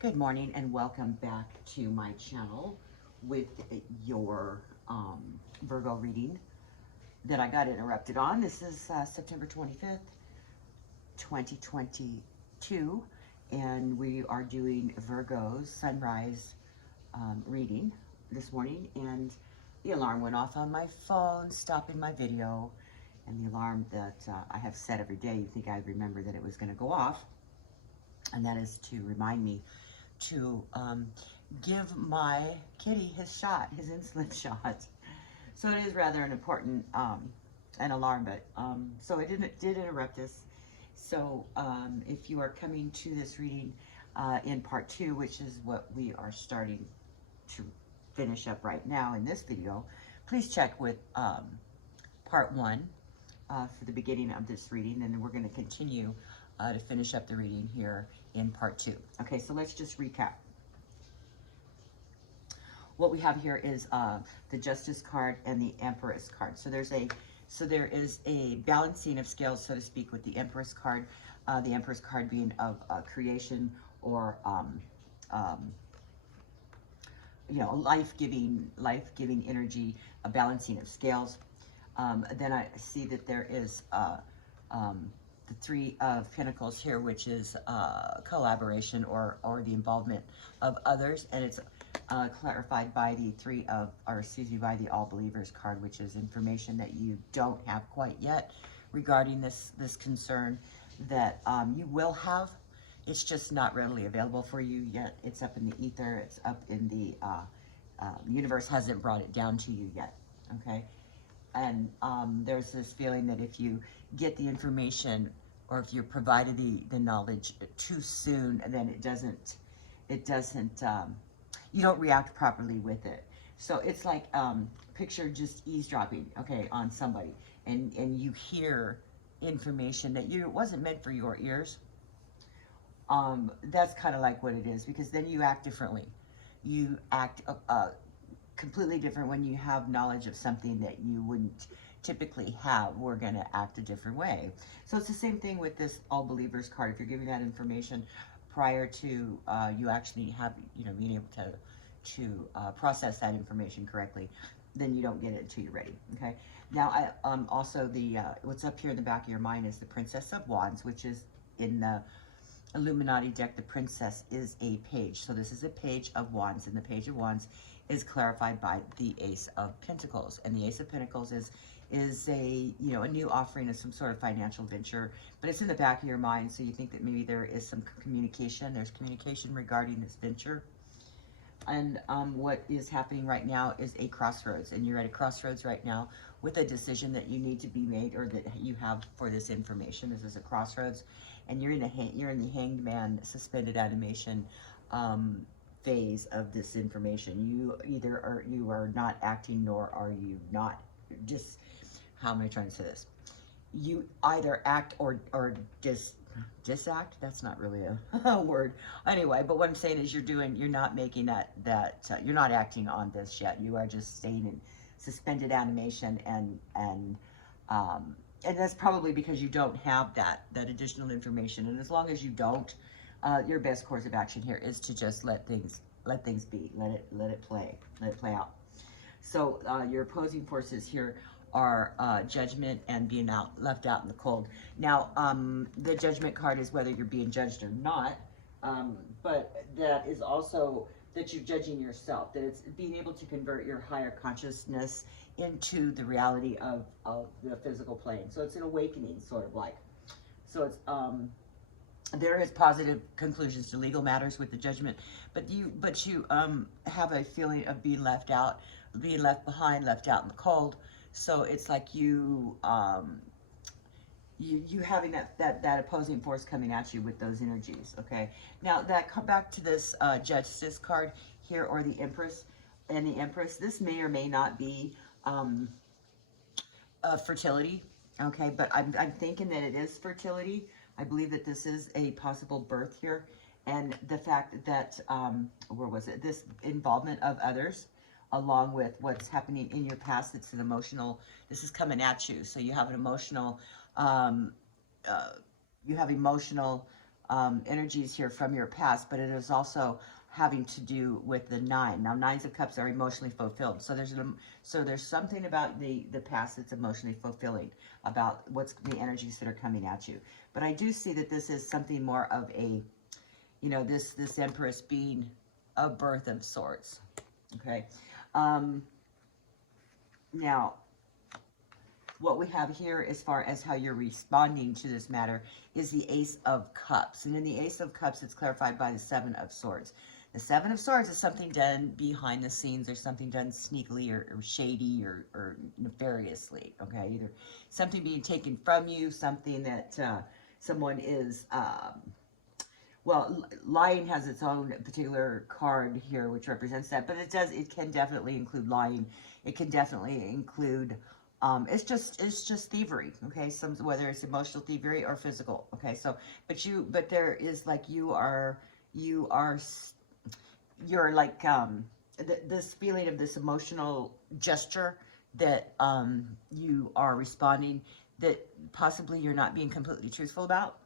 Good morning and welcome back to my channel with your Virgo reading that I got interrupted on. This is September 25th, 2022, and we are doing Virgo's sunrise reading this morning, and the alarm went off on my phone, stopping my video, and the alarm that I have set every day, you think I'd remember that it was going to go off, and that is to remind me to give my kitty his shot, his insulin shot. So it is rather an important an alarm, but so it did interrupt us. So if you are coming to this reading in part 2, which is what we are starting to finish up right now in this video, please check with part 1 for the beginning of this reading, and then we're going to continue to finish up the reading here in part 2. Okay, so let's just recap. What we have here is the Justice card and the Empress card. So there is a balancing of scales, so to speak, with the Empress card. The Empress card being of creation or you know, life-giving energy, a balancing of scales. Then I see that there is the Three of Pentacles here, which is collaboration or the involvement of others, and it's clarified by the by the All Believers card, which is information that you don't have quite yet regarding this concern that you will have. It's just not readily available for you yet. It's up in the ether. It's up in the universe hasn't brought it down to you yet. Okay. And there's this feeling that if you get the information or if you're provided the knowledge too soon, then you don't react properly with it. So it's like, picture just eavesdropping, okay, on somebody, and you hear information that it wasn't meant for your ears. That's kind of like what it is, because then you act differently. You act completely different when you have knowledge of something that you wouldn't typically have. We're going to act a different way. So it's the same thing with this All Believers card. If you're giving that information prior to you actually have, being able to process that information correctly, then you don't get it until you're ready. Okay. Now, also what's up here in the back of your mind is the Princess of Wands, which is in the Illuminati deck. The Princess is a page. So this is a Page of Wands, and the Page of Wands is clarified by the Ace of Pentacles, and the Ace of Pentacles is a a new offering of some sort of financial venture, but it's in the back of your mind, so you think that maybe there is some communication. There's communication regarding this venture, and what is happening right now is a crossroads, and you're at a crossroads right now with a decision that you need to be made, or that you have for this information. This is a crossroads, and you're in the Hanged Man suspended animation phase of this information. You are not acting, nor are you not. Just, how am I trying to say this? You either act or disact. That's not really a word anyway, but what I'm saying is you're not making that you're not acting on this yet. You are just staying in suspended animation, and that's probably because you don't have that additional information. And as long as you don't, your best course of action here is to just let things be, let it play out. So your opposing forces here are judgment and being left out in the cold. Now, the Judgment card is whether you're being judged or not, but that is also that you're judging yourself, that it's being able to convert your higher consciousness into the reality of the physical plane. So it's an awakening, sort of like. So it's there is positive conclusions to legal matters with the Judgment, but you have a feeling of being left out, being left behind, left out in the cold. So it's like you having that opposing force coming at you with those energies. Okay. Now that come back to this Justice card here, or the Empress and the Empress. This may or may not be fertility. Okay, but I'm thinking that it is fertility. I believe that this is a possible birth here, and the fact that where was it? This involvement of others, along with what's happening in your past. It's an emotional. This is coming at you, so you have an emotional. You have emotional energies here from your past, but it is also having to do with the 9. Now, 9s of Cups are emotionally fulfilled. So there's something about the past that's emotionally fulfilling, about what's the energies that are coming at you. But I do see that this is something more of a, you know, this Empress being a birth of sorts. Okay. Now, what we have here as far as how you're responding to this matter is the Ace of Cups. And in the Ace of Cups, it's clarified by the 7 of Swords. The 7 of Swords is something done behind the scenes, or something done sneakily or shady or nefariously, okay? Either something being taken from you, something that someone is, well, lying has its own particular card here, which represents that, but it can definitely include lying. It can definitely include, it's just thievery, okay? Whether it's emotional thievery or physical, okay? So, but there is like, you're like, this feeling of this emotional gesture that you are responding, that possibly you're not being completely truthful about.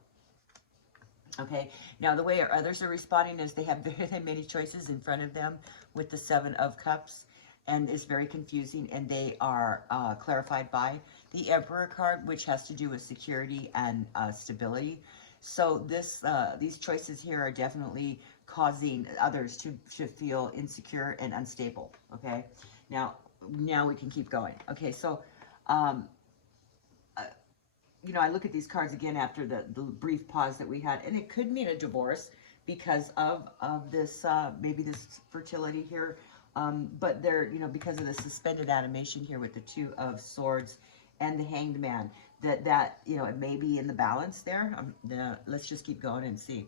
Okay, now the way others are responding is they have very many choices in front of them with the 7 of Cups, and it's very confusing, and they are clarified by the Emperor card, which has to do with security and stability. So these choices here are definitely causing others to feel insecure and unstable. Okay, now we can keep going. Okay, so you know, I look at these cards again after the brief pause that we had, and it could mean a divorce because of this, maybe this fertility here, but there, you know, because of the suspended animation here with the 2 of Swords and the Hanged Man, that you know, it may be in the balance there. Let's just keep going and see.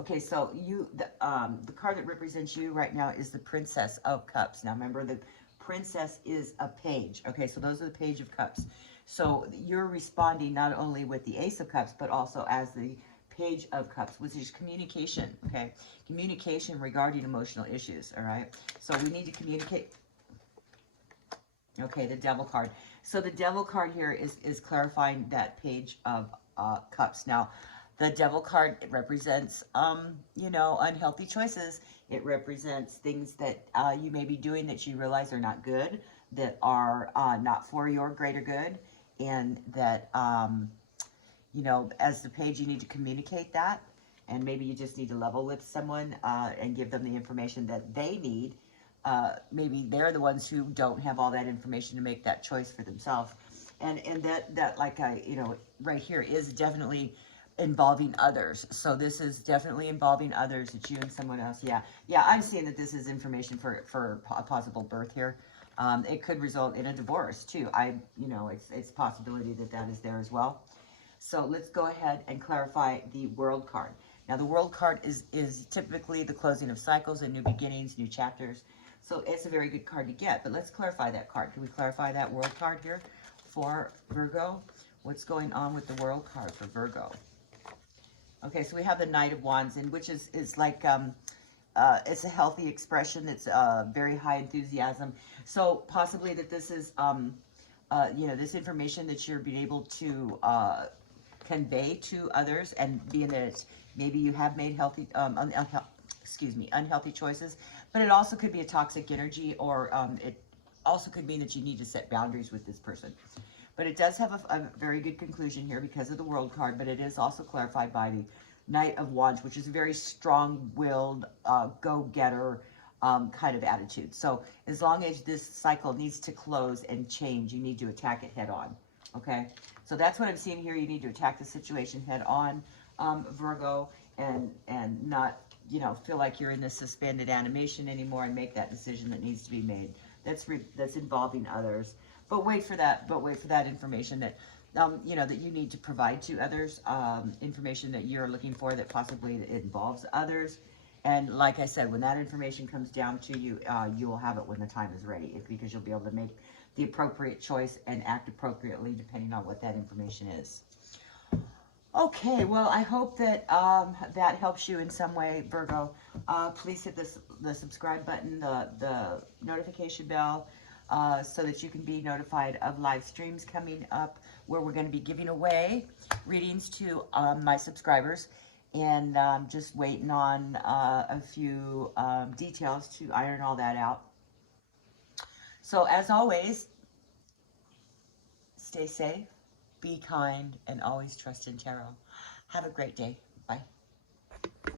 Okay, so the card that represents you right now is the Princess of Cups. Now remember, the Princess is a page. Okay, so those are the Page of Cups. So you're responding not only with the Ace of Cups, but also as the Page of Cups, which is communication, okay? Communication regarding emotional issues, all right? So we need to communicate. Okay, the Devil card. So the Devil card here is clarifying that Page of Cups. Now, the Devil card, it represents, you know, unhealthy choices. It represents things that you may be doing that you realize are not good, that are not for your greater good, and that, you know, as the page, you need to communicate that, and maybe you just need to level with someone and give them the information that they need. Maybe they're the ones who don't have all that information to make that choice for themselves, and that like you know, right here is definitely involving others. So this is definitely involving others. It's you and someone else. Yeah, I'm seeing that this is information for a possible birth here. It could result in a divorce too. You know, it's possibility that is there as well. So let's go ahead and clarify the World card. Now the World card is typically the closing of cycles and new beginnings, new chapters. So it's a very good card to get, but let's clarify that card. Can we clarify that World card here for Virgo? What's going on with the World card for Virgo? Okay, so we have the Knight of Wands, and which is like, it's a healthy expression. It's very high enthusiasm. So possibly that this is, you know, this information that you're being able to convey to others, and being that it's, maybe you have made unhealthy choices, but it also could be a toxic energy, or it also could mean that you need to set boundaries with this person. But it does have a very good conclusion here because of the World card, but it is also clarified by the Knight of Wands, which is a very strong-willed, go-getter kind of attitude. So as long as this cycle needs to close and change, you need to attack it head-on, okay? So that's what I'm seeing here. You need to attack the situation head-on, Virgo, and not, you know, feel like you're in this suspended animation anymore, and make that decision that needs to be made. That's involving others. But wait for that information that, you know, that you need to provide to others, information that you're looking for that possibly involves others. And like I said, when that information comes down to you, you will have it when the time is ready, because you'll be able to make the appropriate choice and act appropriately depending on what that information is. Okay, well, I hope that that helps you in some way, Virgo. Please hit the subscribe button, the notification bell, so that you can be notified of live streams coming up, where we're going to be giving away readings to my subscribers. and just waiting on a few details to iron all that out. So as always, stay safe, be kind, and always trust in tarot. Have a great day. Bye.